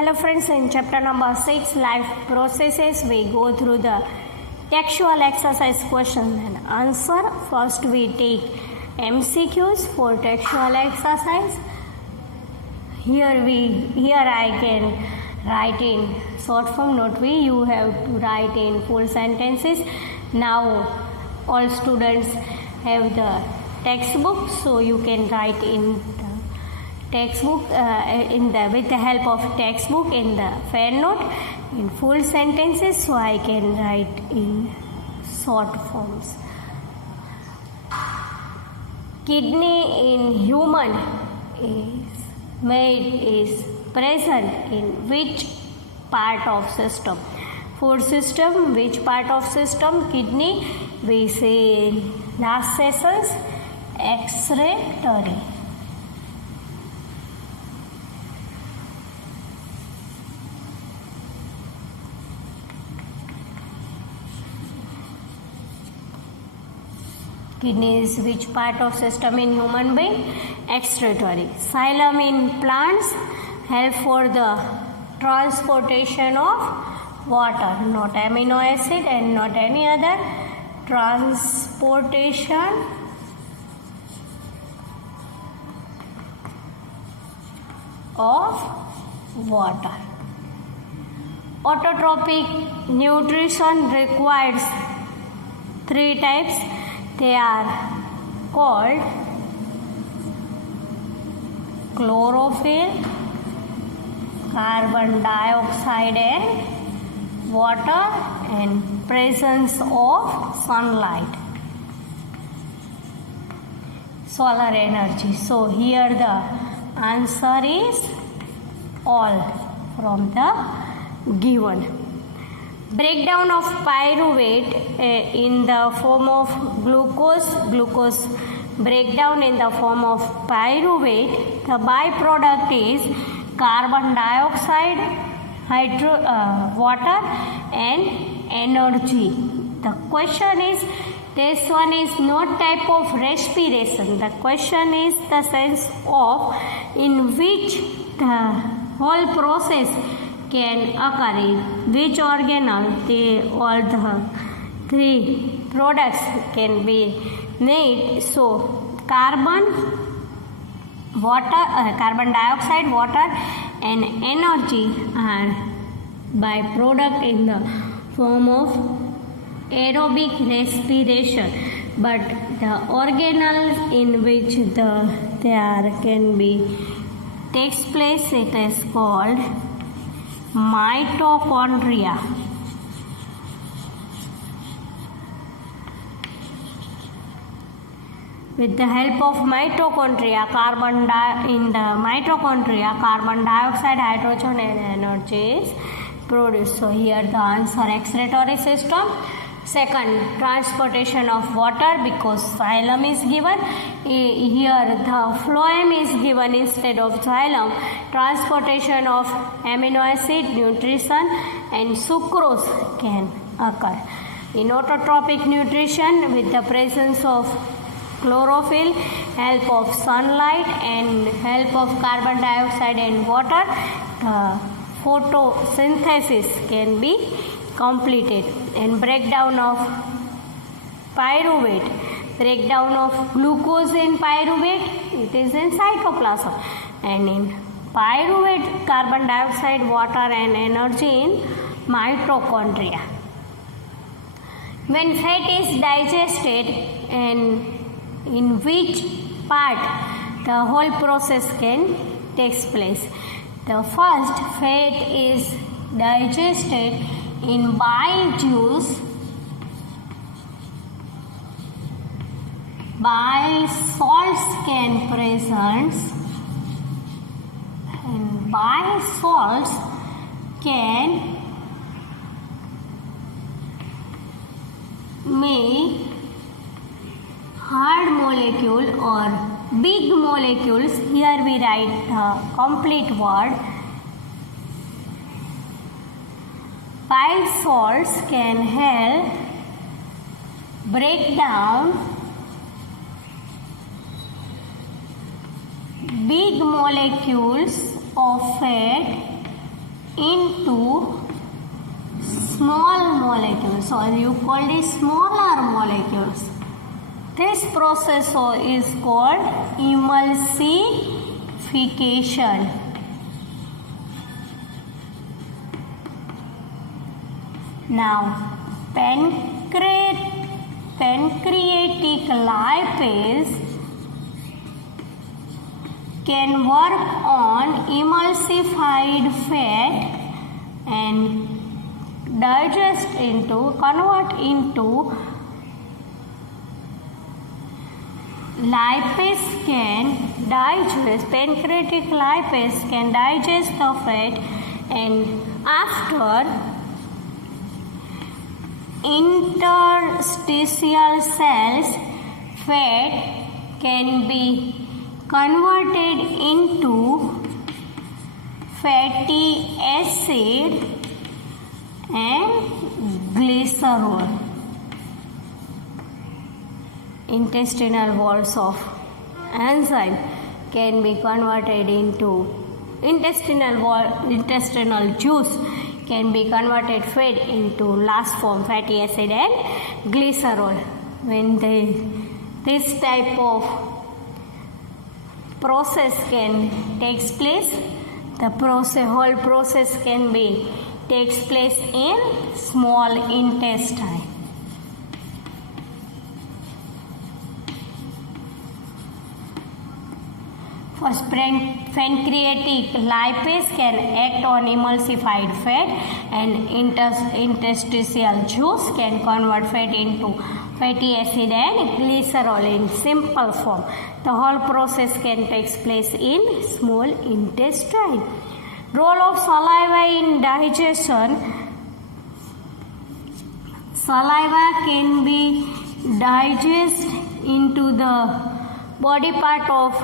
Hello friends, in chapter number 6 life processes we go through the textual exercise question and answer. First we take MCQs for textual exercise. Here I can write in short form, not we, you have to write in full sentences. Now all students have the textbook, so you can write in textbook with the help of textbook in the fair note in full sentences, so I can write in short forms. Kidney in human is present in which part of system? Food system. Which part of system? Kidney. We say in last sessions excretory. Kidney is which part of system in human being? Excretory. Xylem in plants help for the transportation of water, not amino acid and not any other. Transportation of water. Autotrophic nutrition requires three types. They are called chlorophyll, carbon dioxide and water, and presence of sunlight, solar energy. So here the answer is all from the given. Breakdown of pyruvate in the form of glucose breakdown in the form of pyruvate. The byproduct is carbon dioxide, water and energy. The question is, this one is not type of respiration. The question is the sense of in which the whole process can occur, in which organelle all the three products can be made. So carbon dioxide, water and energy are byproduct in the form of aerobic respiration, but the organelles in which takes place, it is called mitochondria. With the help of mitochondria, carbon dioxide, hydrogen and energy is produced. So here the answer excretory system. Second, transportation of water, because xylem is given. Here the phloem is given instead of xylem. Transportation of amino acid, nutrition and sucrose can occur. In autotrophic nutrition, with the presence of chlorophyll, help of sunlight and help of carbon dioxide and water, photosynthesis can be completed. And breakdown of pyruvate, breakdown of glucose in pyruvate, it is in cytoplasm, and in pyruvate, carbon dioxide, water and energy in mitochondria. When fat is digested, and in which part the whole process can take place? The first, fat is digested in bile juice. Bile salts can present, and bile salts can make hard molecule or big molecules. Here we write the complete word. Bile salts can help break down big molecules of fat into small molecules, or you call it smaller molecules. This process is called emulsification. Now, pancreatic lipase can work on emulsified fat and convert into pancreatic lipase can digest the fat, and after interstitial cells, fat can be converted into fatty acid and glycerol. Intestinal walls of enzyme can be converted into intestinal juice can be converted fat into last form fatty acid and glycerol. When this type of process can takes place, the whole process can be takes place in small intestine. First, pancreatic lipase can act on emulsified fat, and interstitial juice can convert fat into fatty acid and glycerol in simple form. The whole process can take place in small intestine. Role of saliva in digestion. Saliva can be digested into the body part of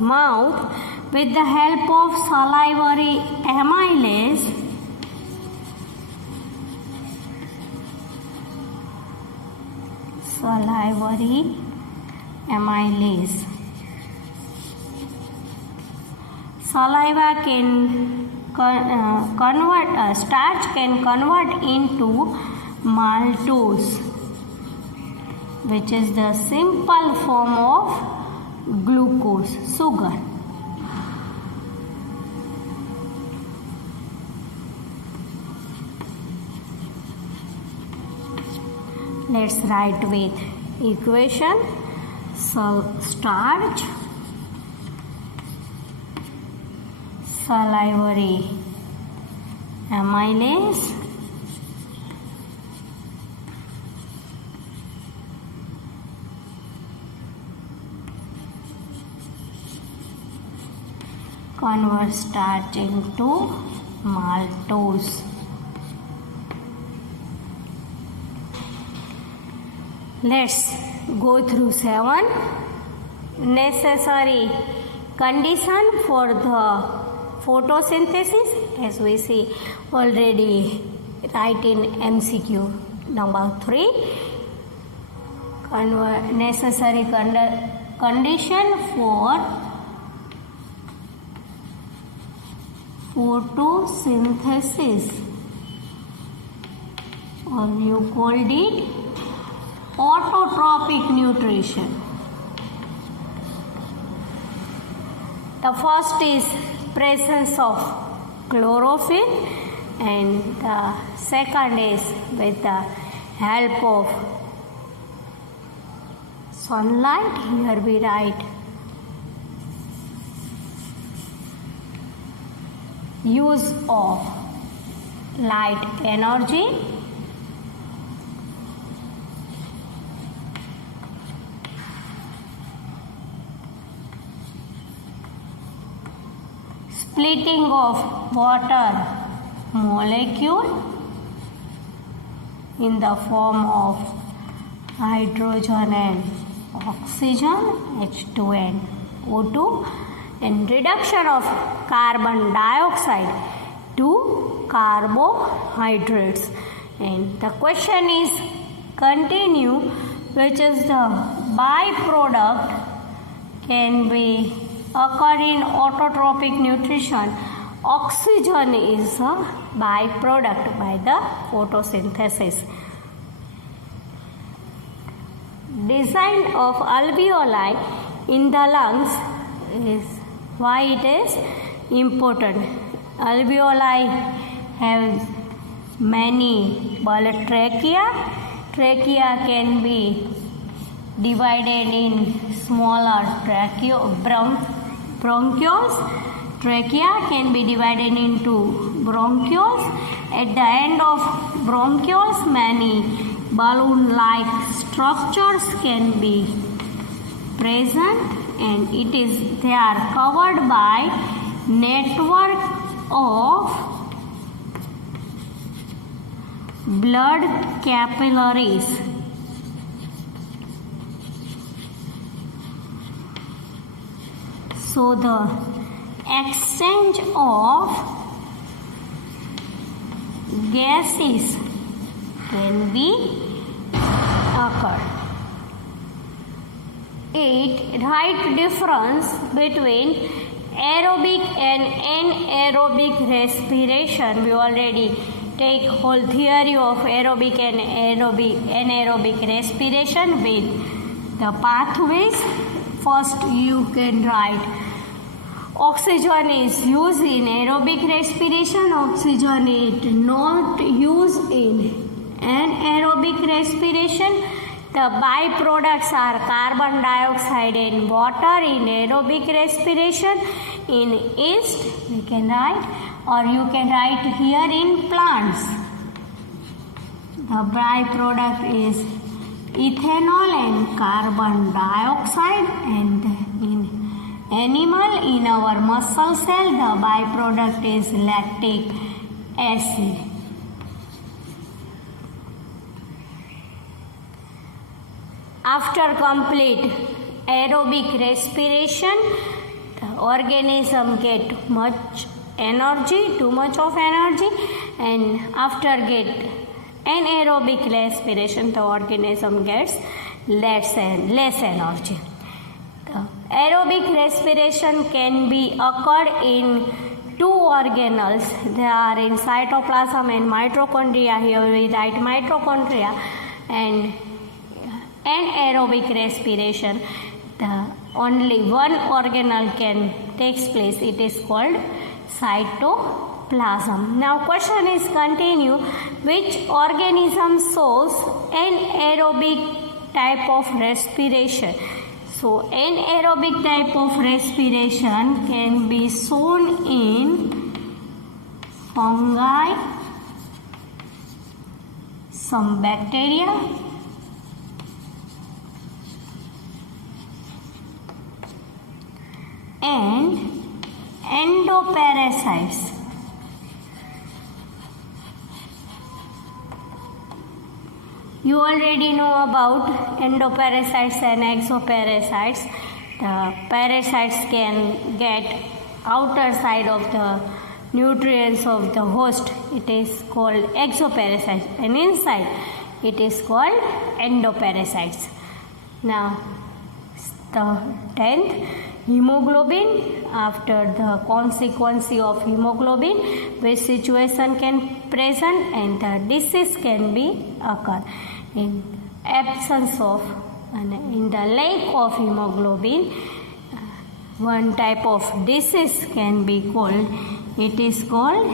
mouth with the help of salivary amylase. Saliva can starch can convert into maltose, which is the simple form of glucose, sugar. Let's write with equation. Starch, salivary amylase, convert starch into maltose. Let's go through 7 necessary condition for the photosynthesis, as we see already write in MCQ number 3. Necessary condition for photosynthesis, or you called it autotrophic nutrition. The first is presence of chlorophyll, and the second is with the help of sunlight. Here we write use of light energy, splitting of water molecule in the form of hydrogen and oxygen, H2 and O2, and reduction of carbon dioxide to carbohydrates. And the question is continue, which is the byproduct can be occur in autotrophic nutrition Oxygen is a byproduct by the photosynthesis. Design of alveoli in the lungs is why it is important. Alveoli have many trachea. Trachea can be divided in smaller bronchioles. Trachea can be divided into bronchioles. At the end of bronchioles, many balloon-like structures can be present, and they are covered by network of blood capillaries. So the exchange of gases can be occur. 8. Write difference between aerobic and anaerobic respiration. We already take whole theory of aerobic and anaerobic respiration with the pathways. First you can write oxygen is used in aerobic respiration, oxygen is not used in anaerobic respiration. The byproducts are carbon dioxide and water in aerobic respiration. In yeast we can write, or you can write here in plants. The byproduct is ethanol and carbon dioxide, and in animal, in our muscle cell, the byproduct is lactic acid. After complete aerobic respiration, the organism get much energy, too much of energy, and after get anaerobic respiration, the organism gets less energy. The aerobic respiration can be occurred in two organelles. They are in cytoplasm and mitochondria. Here we write mitochondria. And anaerobic respiration, the only one organelle can takes place. It is called cytoplasm. Now question is continue. Which organism shows anaerobic type of respiration? So anaerobic type of respiration can be shown in fungi, some bacteria, and endoparasites. You already know about endoparasites and exoparasites. The parasites can get outer side of the nutrients of the host. It is called exoparasites, and inside it is called endoparasites. Now the 10th, hemoglobin. After the consequence of hemoglobin, which situation can present and the disease can be occur. In absence of in the lack of hemoglobin, one type of disease can be called. It is called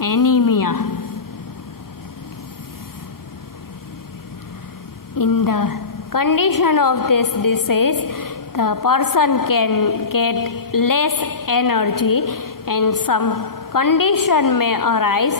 anemia. In the condition of this disease, the person can get less energy and some condition may arise: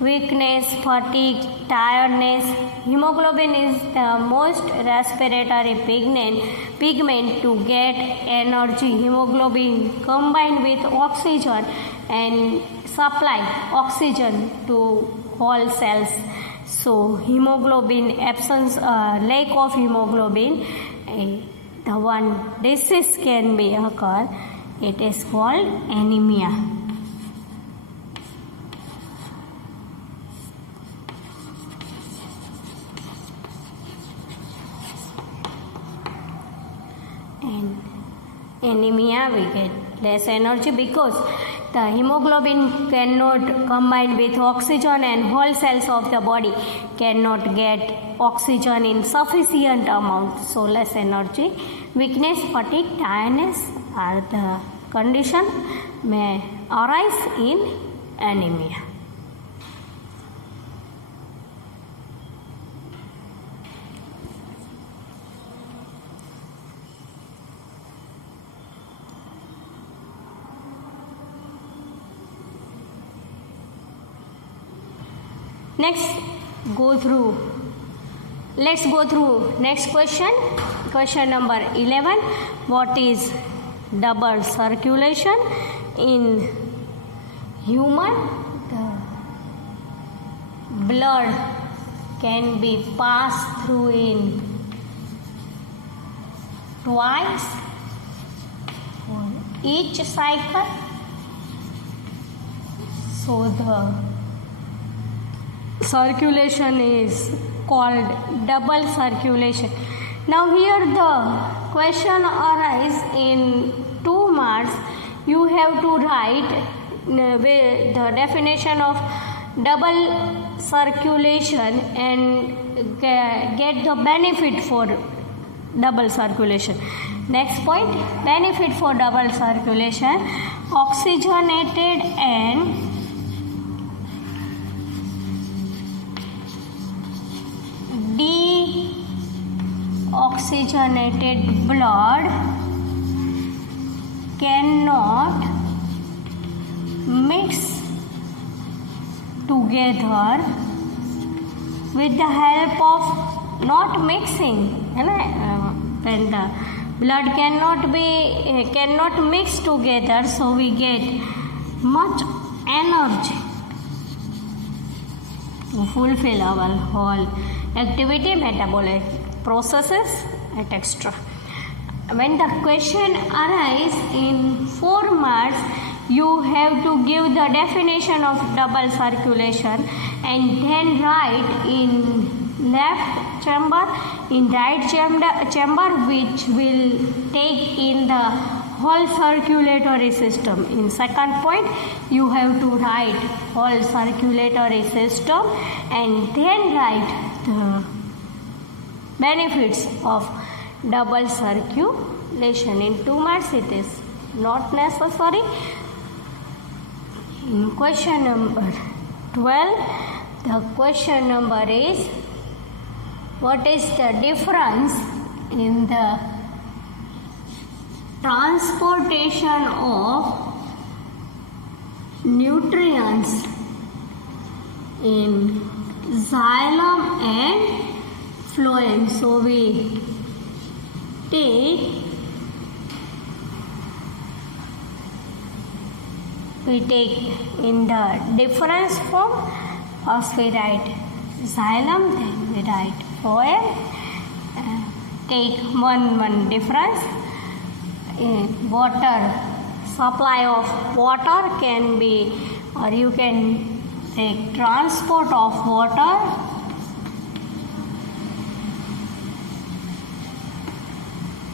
weakness, fatigue, tiredness. Hemoglobin is the most respiratory pigment to get energy. Hemoglobin combined with oxygen and supply oxygen to whole cells. So hemoglobin absence, lack of hemoglobin, the one disease can be occur. It is called anemia. And anemia, we get less energy because the hemoglobin cannot combine with oxygen and whole cells of the body cannot get oxygen in sufficient amount, so less energy. Weakness, fatigue, tiredness are the condition may arise in anemia. Let's go through next question. Question number 11. What is double circulation in human? The blood can be passed through in twice for each cycle. So the circulation is called double circulation. Now here the question arises in 2 marks. You have to write the definition of double circulation and get the benefit for double circulation. Next point, benefit for double circulation: oxygenated and deoxygenated blood cannot mix together with the help of not mixing. When the blood cannot mix together, so we get much energy to fulfill our whole activity, metabolic processes, etc. When the question arises in 4 marks, you have to give the definition of double circulation and then write in left chamber, in right chamber, which will take in the whole circulatory system. In second point, you have to write whole circulatory system and then write the benefits of double circulation. In 2 marks it is not necessary. In question number 12, the question number is, what is the difference in the transportation of nutrients in xylem and phloem? So we take in the difference form. First we write xylem, then we write phloem. Take one difference. Water, supply of water can be, or you can take transport of water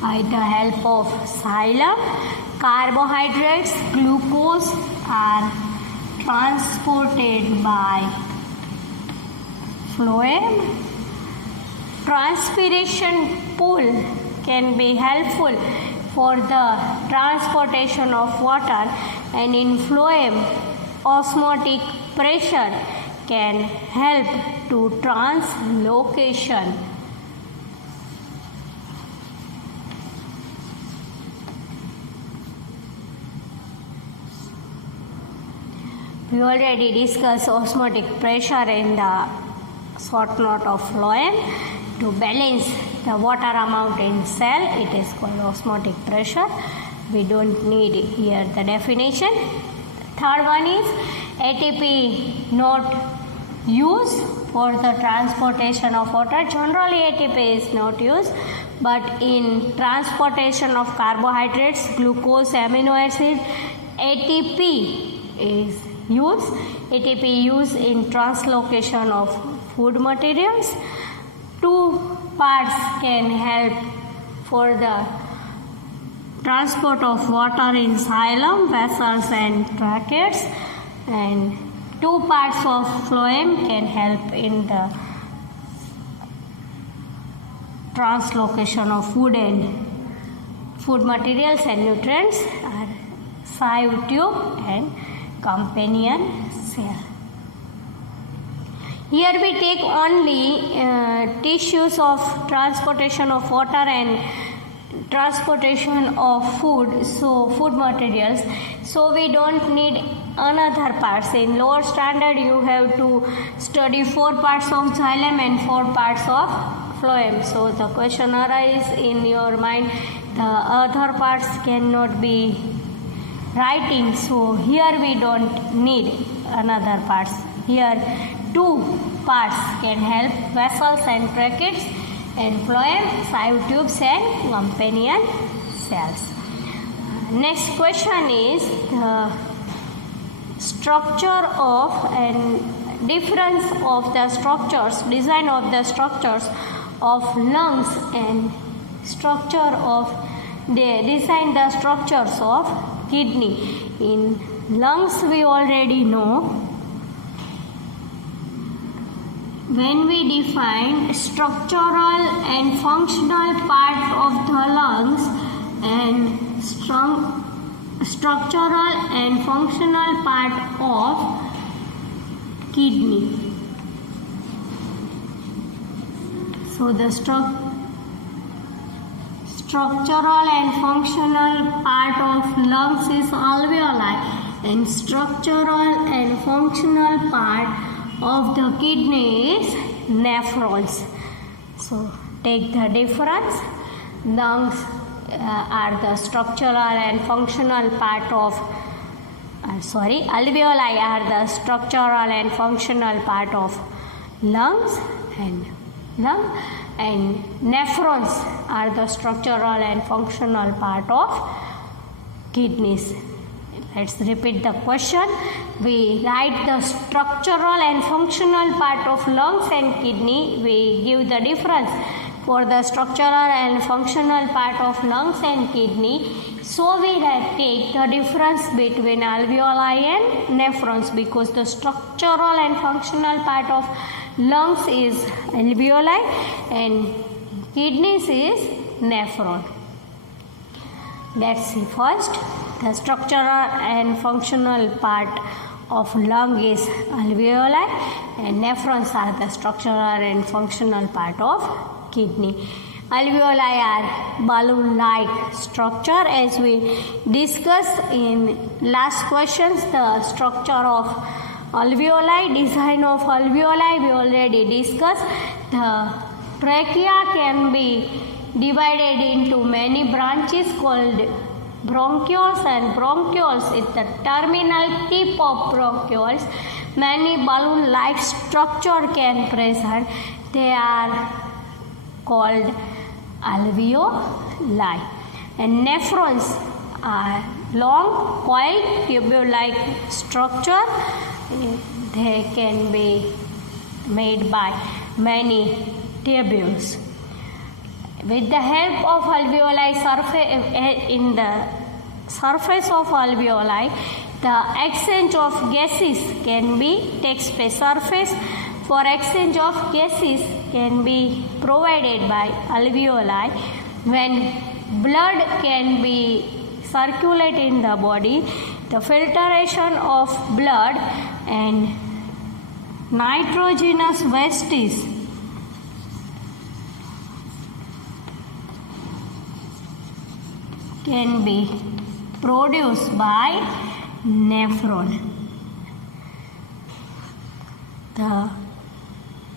by the help of xylem. Carbohydrates, glucose are transported by phloem. Transpiration pool can be helpful for the transportation of water, and in phloem, osmotic pressure can help to translocation. We already discussed osmotic pressure in the short note of phloem. To balance the water amount in cell, it is called osmotic pressure. We don't need here the definition. Third one is ATP not used for the transportation of water. Generally ATP is not used, but in transportation of carbohydrates, glucose, amino acid, ATP is used. ATP used in translocation of food materials. 2 parts can help for the transport of water in xylem, vessels and tracheids, and two parts of phloem can help in the translocation of food materials and nutrients are sieve tube and companion cell. Here we take only tissues of transportation of water and transportation of food, so food materials, so we don't need another parts. In lower standard you have to study 4 parts of xylem and 4 parts of phloem, so the question arises in your mind, the other parts cannot be writing, so here we don't need another parts. Here 2 parts can help, vessels and tracheids, and phloem, sieve tubes and companion cells. Next question is the structure of and difference of the structures, design of the structures of lungs and structure of design the structures of kidney. In lungs we already know. When we define structural and functional part of the lungs and structural and functional part of kidney. So the structural and functional part of lungs is alveoli, and structural and functional part of the kidney is nephrons. So take the difference. Lungs are the structural and functional part of alveoli are the structural and functional part of lungs and nephrons are the structural and functional part of kidneys. Let's repeat the question. We write the structural and functional part of lungs and kidney. We give the difference for the structural and functional part of lungs and kidney. So we take the difference between alveoli and nephrons, because the structural and functional part of lungs is alveoli and kidneys is nephron. Let's see first. The structural and functional part of lung is alveoli and nephrons are the structural and functional part of kidney. Alveoli are balloon-like structure, as we discussed in last questions. The structure of alveoli, design of alveoli we already discussed. The trachea can be divided into many branches called bronchioles, and bronchioles is the terminal tip of bronchioles. Many balloon-like structure can present. They are called alveoli. And nephrons are long, coiled, tube-like structure. They can be made by many tubules. With the help of alveoli, in the surface of alveoli, the exchange of gases can be takes place. Surface for exchange of gases can be provided by alveoli. When blood can be circulate in the body, the filtration of blood and nitrogenous wastes can be produced by nephron. The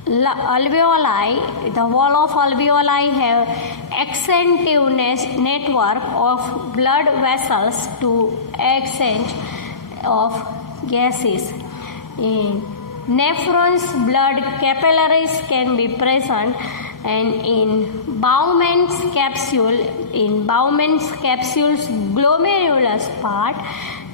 alveoli, the wall of alveoli have extensive network of blood vessels to exchange of gases. In nephrons, blood capillaries can be present, and in Bowman's capsules, glomerulus part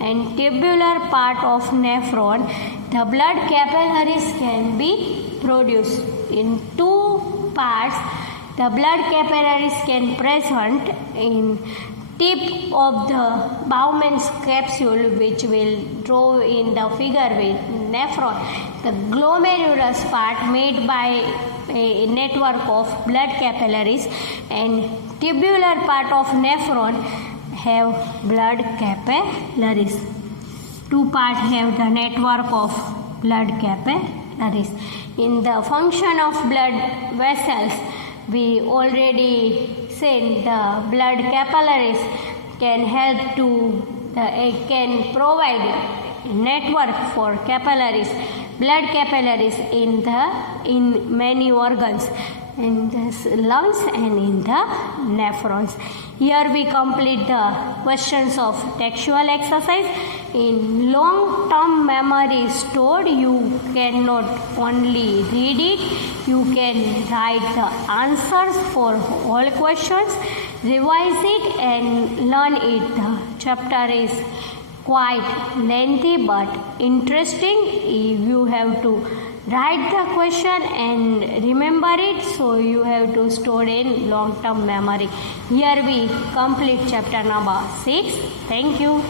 and tubular part of nephron, the blood capillaries can be produced. In two parts, the blood capillaries can present. In tip of the Bowman's capsule, which will draw in the figure with nephron, the glomerulus part made by a network of blood capillaries, and tubular part of nephron have blood capillaries. Two parts have the network of blood capillaries. In the function of blood vessels, we already said the blood capillaries can help to can provide network for capillaries, blood capillaries in many organs, in the lungs and in the nephrons. Here we complete the questions of textual exercise. In long-term memory stored, you cannot only read it, you can write the answers for all questions, revise it and learn it. The chapter is quite lengthy but interesting. You have to write the question and remember it, so you have to store in long-term memory. Here we complete chapter number 6. Thank you.